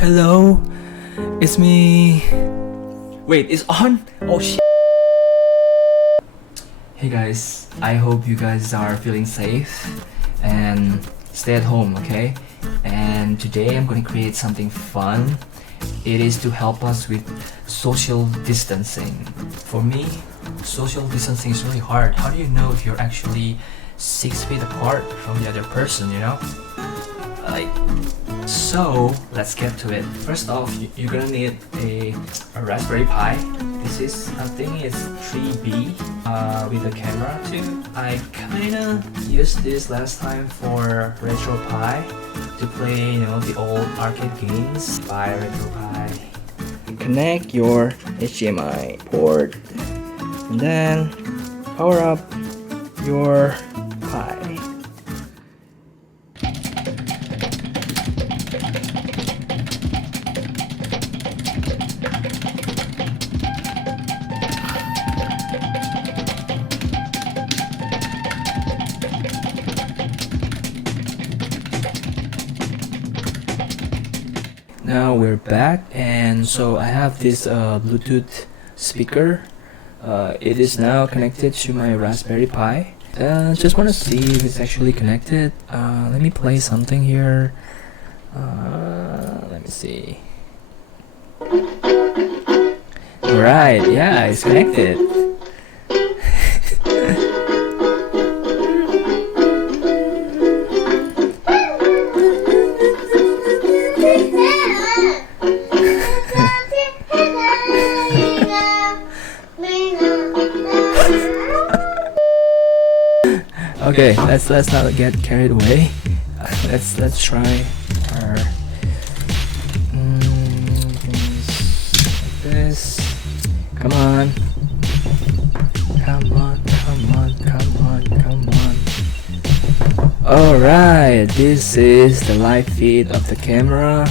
Hello, it's me. Wait, it's on? Oh shit. Hey guys, I hope you guys are feeling safe and stay at home, okay? And today I'm gonna create something fun. It is to help us with social distancing. For me, social distancing is really hard. How do you know if you're actually 6 feet apart from the other person, you know? So let's get to it. First off, you're gonna need a Raspberry Pi. This is, I think it's 3B with a camera too. I kinda used this last time for RetroPie to play, you know, the old arcade games by RetroPie. Connect your HDMI port and then power up your Pi. Now we're back, and so I have this Bluetooth speaker. It is now connected to my Raspberry Pi. Just want to see if it's actually connected. Let me play something here. Let me see. Alright, yeah, it's connected. Okay, let's not get carried away. Let's try our like this. Come on. Alright, this is the live feed of the camera.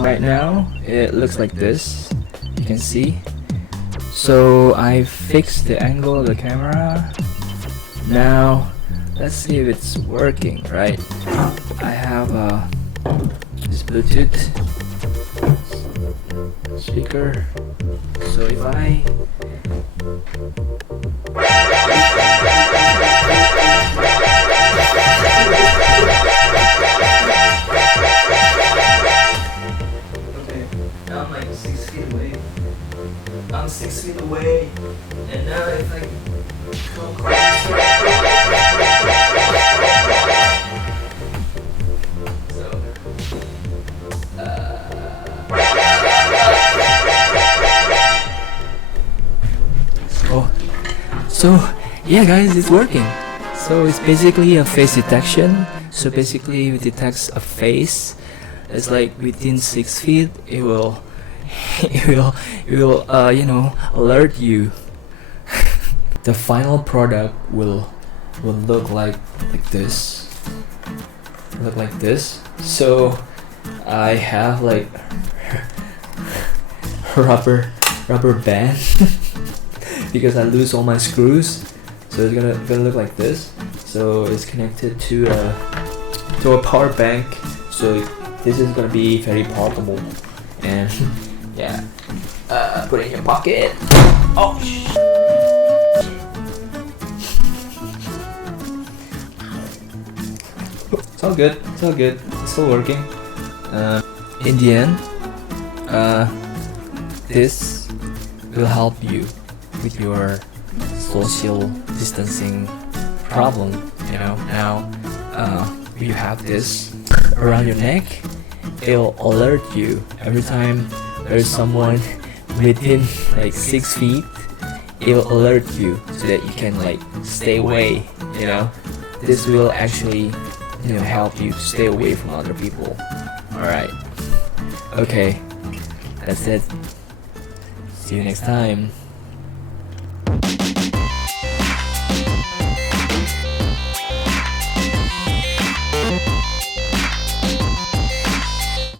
Right now it looks like this. You can see. So I fixed the angle of the camera. Now let's see if it's working, right? I have this Bluetooth speaker, so if I okay, now I'm like 6 feet away. I'm 6 feet away, and now if I go closer, so yeah guys, it's working. So it's basically a face detection. So basically it detects a face. It's like within 6 feet it will you know, alert you. The final product will look like this. So I have like rubber band because I lose all my screws. So it's gonna look like this. So it's connected to a power bank. So this is gonna be very portable. And yeah, put it in your pocket. Oh. It's all good. It's still working. In the end, this will help you with your social distancing problem. You know, now you have this around your neck. It'll alert you every time there's someone within like 6 feet. It'll alert you so that you can like stay away. You know, this will actually, you know, help you to stay away from other people. Alright. Okay. That's it. See you next time.